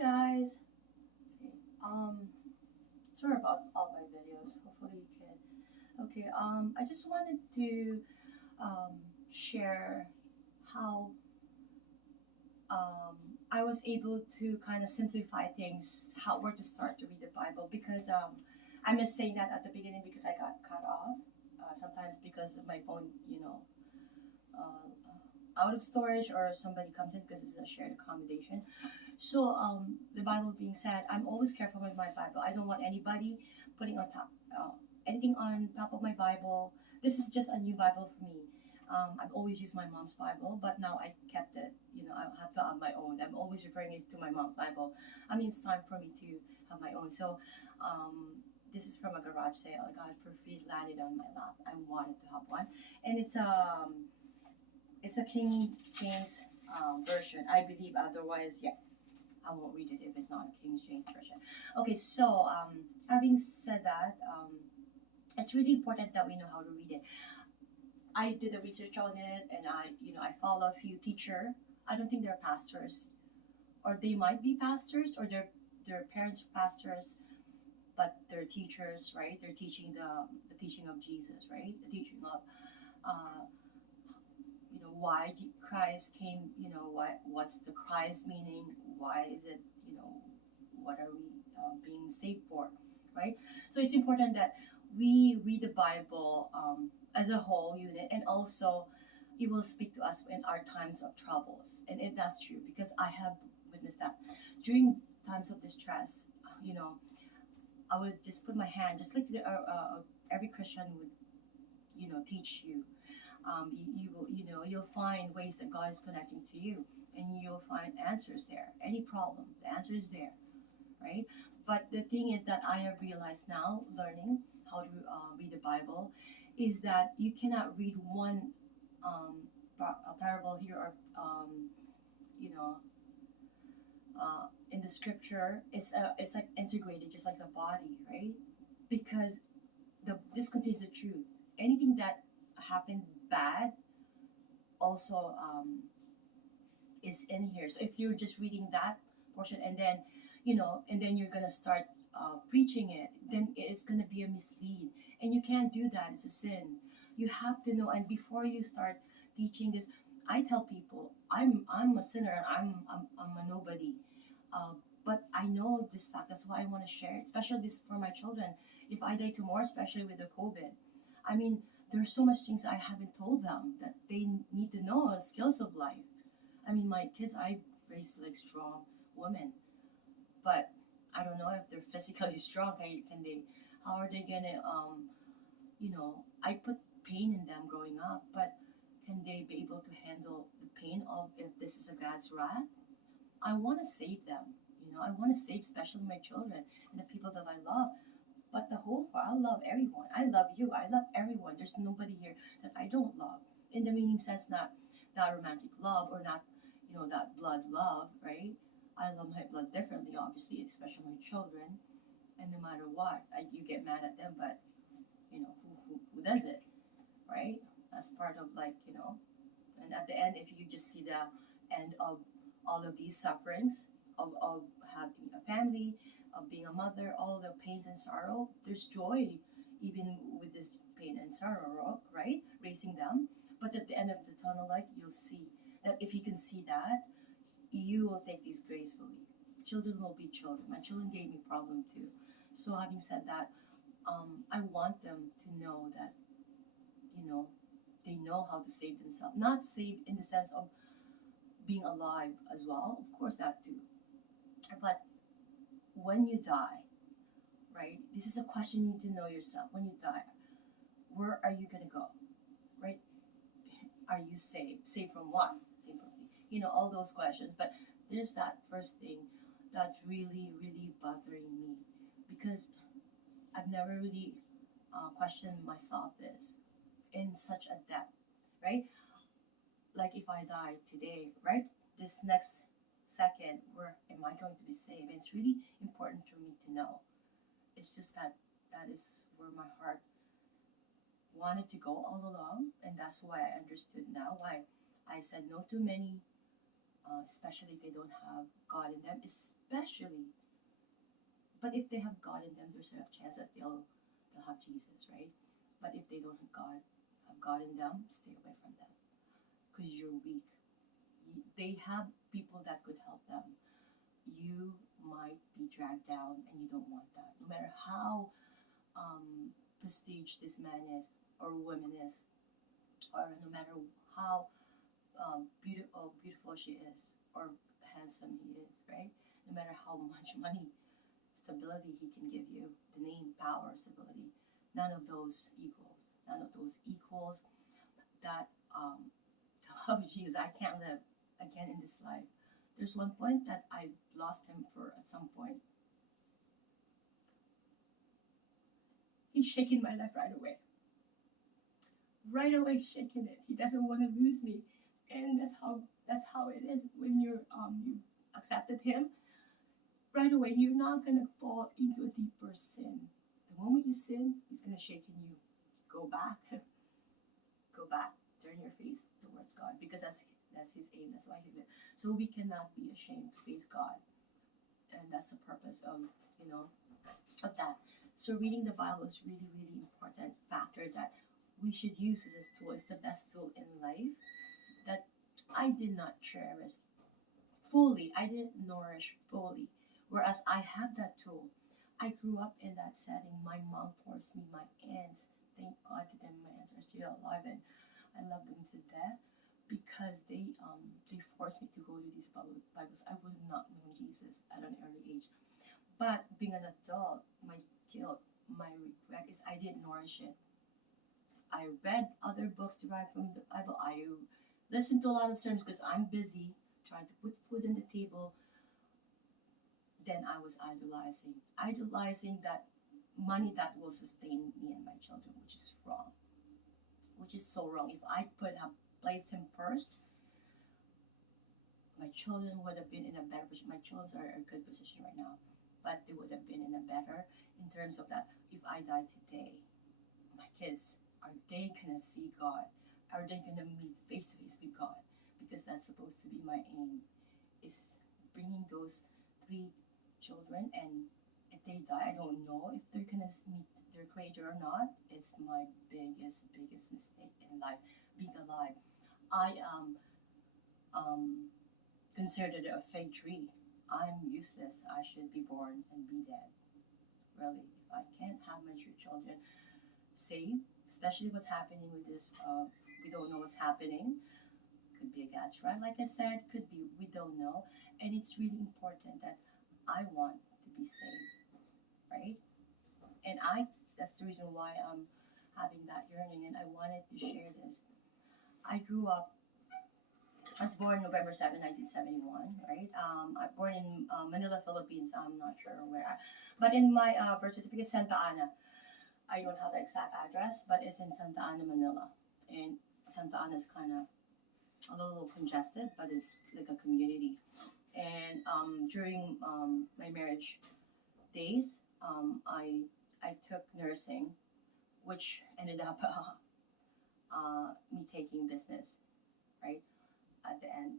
guys. Okay. Sorry about all my videos. Hopefully you can. Okay. I just wanted to um share how um I was able to kind of simplify things, how where to start to read the Bible because I must say that at the beginning because I got cut off. Sometimes because of my phone, out of storage or somebody comes in because it's a shared accommodation. So, the Bible being said, I'm always careful with my Bible. I don't want anybody putting on top anything on top of my Bible. This is just a new Bible for me. I've always used my mom's Bible, but now I kept it. I have to have my own. I'm always referring it to my mom's Bible. I mean, it's time for me to have my own. So, this is from a garage sale. I got it for free. It landed on my lap. I wanted to have one, and it's a King James version, I believe. Otherwise, yeah, I won't read it if it's not a King James version. Okay, so having said that, it's really important that we know how to read it. I did a research on it, and I follow a few teacher. I don't think they're pastors, or they might be pastors, or their parents are pastors, but they're teachers, right? They're teaching the teaching of Jesus, right? The teaching of uh, why Christ came, what's the Christ meaning, why is it, what are we being saved for, right? So it's important that we read the Bible as a whole unit, and also it will speak to us in our times of troubles. And that's true because I have witnessed that during times of distress. you know I would just put my hand, just like every Christian would, teach you. You'll find ways that God is connecting to you, and you'll find answers there. Any problem, the answer is there, right? But the thing is that I have realized now, learning how to read the Bible, is that you cannot read one a parable here, or you know in the scripture. It's like integrated, just like the body, right? Because this contains the truth. Anything that happened bad also is in here. So if you're just reading that portion, and then you're gonna start preaching it, then it's gonna be a mislead, and you can't do that. It's a sin. You have to know, and before you start teaching this, I tell people I'm a sinner. I'm a nobody. Uh, but I know this fact. That's why I want to share it, especially this for my children. If I die tomorrow, especially with the COVID, I mean, there's so much things I haven't told them that they need to know, skills of life. I mean, my kids, I raised like strong women, but I don't know if they're physically strong. Can they? How are they gonna? I put pain in them growing up, but can they be able to handle the pain of if this is a God's wrath? I want to save them. I want to save, especially my children and the people that I love. But the whole world, I love everyone. I love you. I love everyone. There's nobody here that I don't love. In the meaning sense, not romantic love, or not, that blood love, right? I love my blood differently, obviously, especially my children. And no matter what, you get mad at them, but who does it, right? That's part of, like, and at the end, if you just see the end of all of these sufferings of having a family, of being a mother, all the pains and sorrow, there's joy even with this pain and sorrow, right? Raising them. But at the end of the tunnel, like, you'll see that if you can see that, you will take these gracefully. Children will be children. My children gave me problem too. So having said that, I want them to know that, you know, they know how to save themselves. Not save in the sense of being alive as well, of course that too. But when you die, right? This is a question you need to know yourself. When you die, where are you gonna go, right? Are you saved? Saved from what? Saved from all those questions. But there's that first thing that's really, really bothering me, because I've never really questioned myself this in such a depth, right? Like, if I die today, right? This next second, where am I going to be saved? And it's really important for me to know. It's just that that is where my heart wanted to go all along, and that's why I understood now why I said no to many especially if they don't have God in them, especially. But if they have God in them, there's a chance that they'll have Jesus, right? But if they don't have God in them, stay away from them because you're weak. They have people that could help them. You might be dragged down, and you don't want that. No matter how prestige this man is or woman is, or no matter how beautiful she is or handsome he is, right? No matter how much money, stability he can give you, the name, power, stability, none of those equals. None of those equals that to love Jesus. I can't live again in this life. There's one point that I lost him for at some point. He's shaking my life right away. Right away shaking it. He doesn't want to lose me. And that's how it is when you accepted him. Right away, you're not gonna fall into a deeper sin. The moment you sin, he's gonna shake in you. Go back. Go back. Turn your face towards God because that's his aim. That's why he did. So we cannot be ashamed to face God, and that's the purpose of of that. So reading the Bible is really really important factor that we should use as a tool. It's the best tool in life that I did not cherish fully. I didn't nourish fully. Whereas I have that tool. I grew up in that setting. My mom forced me, my aunts, thank God to them, my aunts are still alive and I love them to death because they forced me to go to these Bibles. I would not know Jesus at an early age. But being an adult, my guilt, my regret is I didn't nourish it. I read other books derived from the Bible. I listened to a lot of sermons because I'm busy trying to put food on the table. Then I was idolizing that money that will sustain me and my children, which is wrong, which is so wrong. If I could have placed him first, my children would have been in a better position. My children are in a good position right now, but they would have been in a better in terms of that. If I die today, my kids, are they gonna see God? Are they gonna meet face to face with God? Because that's supposed to be my aim, is bringing those three children, and if they die, I don't know if they're gonna meet their creator or not. It's my biggest mistake in life, being alive. I considered a fig tree. I'm useless. I should be born and be dead. Really, if I can't have my true children saved, especially what's happening with this, we don't know what's happening. Could be a gas run, like I said. Could be we don't know, and it's really important that I want to be saved, right? And that's the reason why I'm having that yearning, and I wanted to share this. I grew up. I was born November 7, 1971, right? I was born in Manila, Philippines. I'm not sure where, but in my birth certificate, Santa Ana. I don't have the exact address, but it's in Santa Ana, Manila. And Santa Ana is kind of a little congested, but it's like a community. And during my marriage days, I took nursing, which ended up me taking business, right? At the end,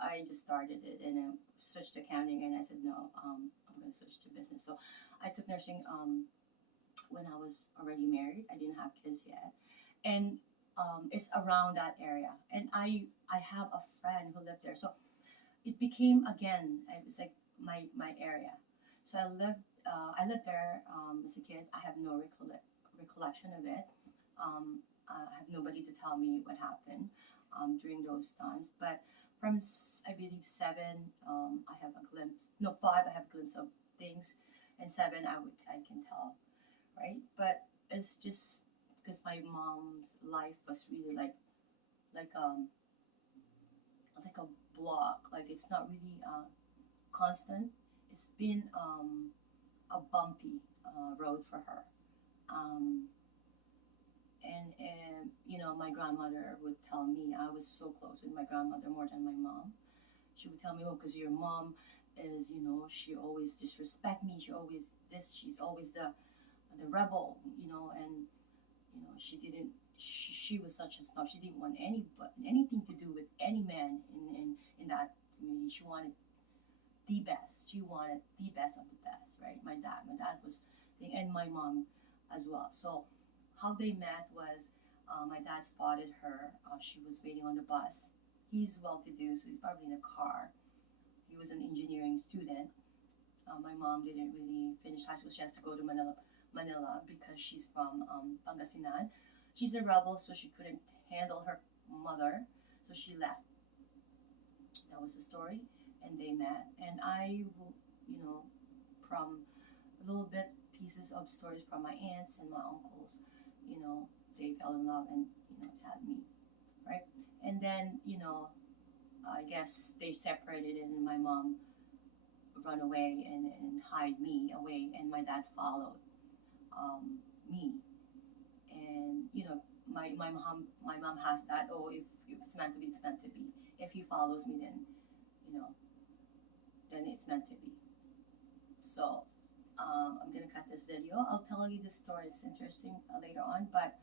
I just started it and I switched to accounting, and I said no, I'm going to switch to business. So I took nursing when I was already married. I didn't have kids yet, and it's around that area. And I have a friend who lived there, so it became again. It was like my area. So I lived there as a kid. I have no recollection of it. I have nobody to tell me what happened during those times. But from I believe 7, I have a glimpse. No, 5, I have a glimpse of things, and 7, I can tell, right? But it's just because my mom's life was really like like a block. Like it's not really constant. It's been a bumpy road for her. Um, and my grandmother would tell me I was so close with my grandmother more than my mom. She would tell me, oh, because your mom is, she always disrespect me. She's always the rebel, and she didn't. She was such a snob. She didn't want anything to do with any man in that really, she wanted the best. She wanted the best of the best, right? My dad was, and my mom as well. So how they met was, my dad spotted her. She was waiting on the bus. He's well-to-do, so he's probably in a car. He was an engineering student. My mom didn't really finish high school. She has to go to Manila because she's from Pangasinan. She's a rebel, so she couldn't handle her mother, so she left. That was the story, and they met. And you know, from a little bit pieces of stories from my aunts and my uncles, you know, they fell in love and had me, right? And then I guess they separated, and my mom run away and hide me away, and my dad followed me. And my mom has that. Oh, if it's meant to be, it's meant to be. If he follows me, then you know then it's meant to be. So I'm gonna cut this video. I'll tell you the story. It's interesting later on. But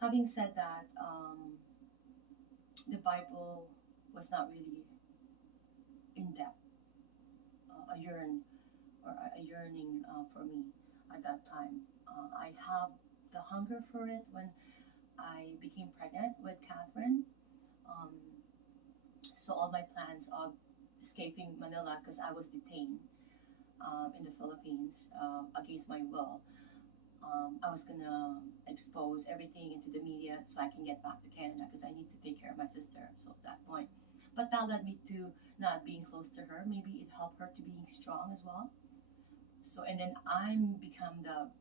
having said that, the Bible was not really in depth. A yearning for me at that time. I have the hunger for it when I became pregnant with Catherine. Um, so all my plans of escaping Manila, because I was detained in the Philippines against my will. I was gonna expose everything into the media so I can get back to Canada because I need to take care of my sister. So at that point, but that led me to not being close to her. Maybe it helped her to being strong as well. So and then I'm become the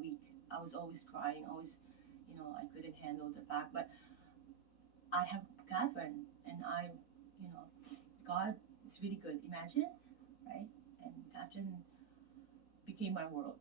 weak. I was always crying, always, I couldn't handle the fact. But I have Catherine, and God is really good. Imagine, right? And Catherine became my world.